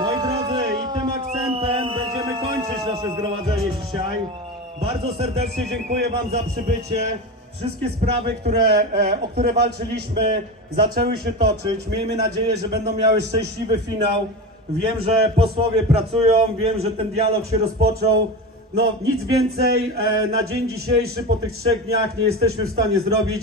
Moi drodzy, i tym akcentem będziemy kończyć nasze zgromadzenie dzisiaj. Bardzo serdecznie dziękuję Wam za przybycie. Wszystkie sprawy, które, e, o które walczyliśmy, zaczęły się toczyć. Miejmy nadzieję, że będą miały szczęśliwy finał. Wiem, że posłowie pracują, wiem, że ten dialog się rozpoczął. No, nic więcej e, na dzień dzisiejszy, po tych trzech dniach, nie jesteśmy w stanie zrobić.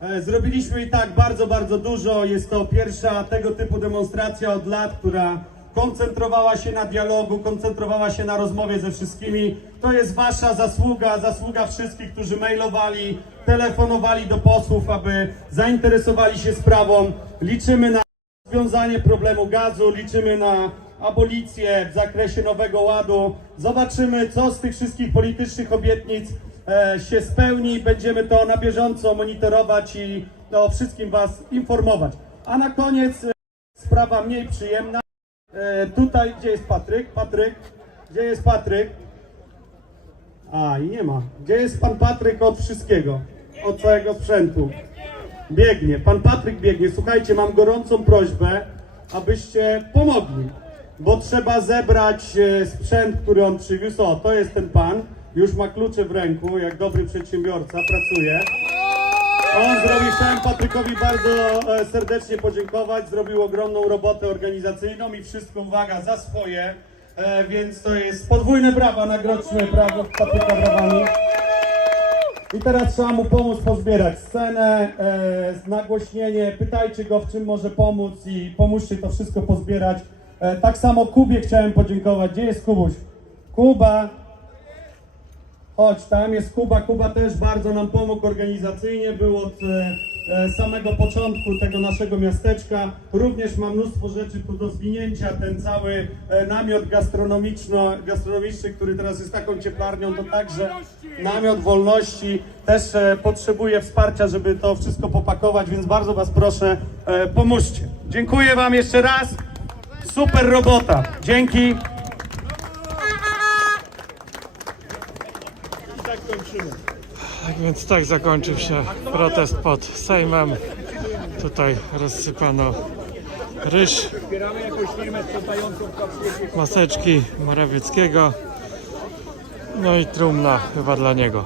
E, Zrobiliśmy i tak bardzo, bardzo dużo. Jest to pierwsza tego typu demonstracja od lat, która koncentrowała się na dialogu, koncentrowała się na rozmowie ze wszystkimi. To jest wasza zasługa, zasługa wszystkich, którzy mailowali, telefonowali do posłów, aby zainteresowali się sprawą. Liczymy na rozwiązanie problemu gazu, liczymy na abolicję w zakresie Nowego Ładu. Zobaczymy, co z tych wszystkich politycznych obietnic e, się spełni. Będziemy to na bieżąco monitorować i no, o wszystkim Was informować. A na koniec e, sprawa mniej przyjemna. E, tutaj, gdzie jest Patryk? Patryk? Gdzie jest Patryk? A, i nie ma. Gdzie jest pan Patryk od wszystkiego? Od całego sprzętu? Biegnie, pan Patryk biegnie. Słuchajcie, mam gorącą prośbę, abyście pomogli, bo trzeba zebrać e, sprzęt, który on przywiózł. O, to jest ten pan, już ma klucze w ręku, jak dobry przedsiębiorca, pracuje. On zrobił, chciałem Patrykowi bardzo e, serdecznie podziękować, zrobił ogromną robotę organizacyjną i wszystko, uwaga, za swoje, e, więc to jest podwójne brawa, nagrodźmy brawo Patryka brawami. I teraz trzeba mu pomóc pozbierać scenę, e, nagłośnienie, pytajcie go w czym może pomóc i pomóżcie to wszystko pozbierać. Tak samo Kubie chciałem podziękować. Gdzie jest Kubuś? Kuba! Chodź, tam jest Kuba. Kuba też bardzo nam pomógł organizacyjnie, był od e, e, samego początku tego naszego miasteczka. Również ma mnóstwo rzeczy tu do zwinięcia. Ten cały e, namiot gastronomiczny, który teraz jest taką cieplarnią, to także namiot wolności. Też e, potrzebuje wsparcia, żeby to wszystko popakować, więc bardzo Was proszę, e, pomóżcie. Dziękuję Wam jeszcze raz. Super robota. Dzięki. tak kończymy. Tak więc tak zakończył się protest pod Sejmem. Tutaj rozsypano ryż, maseczki Morawieckiego, no i trumna chyba dla niego.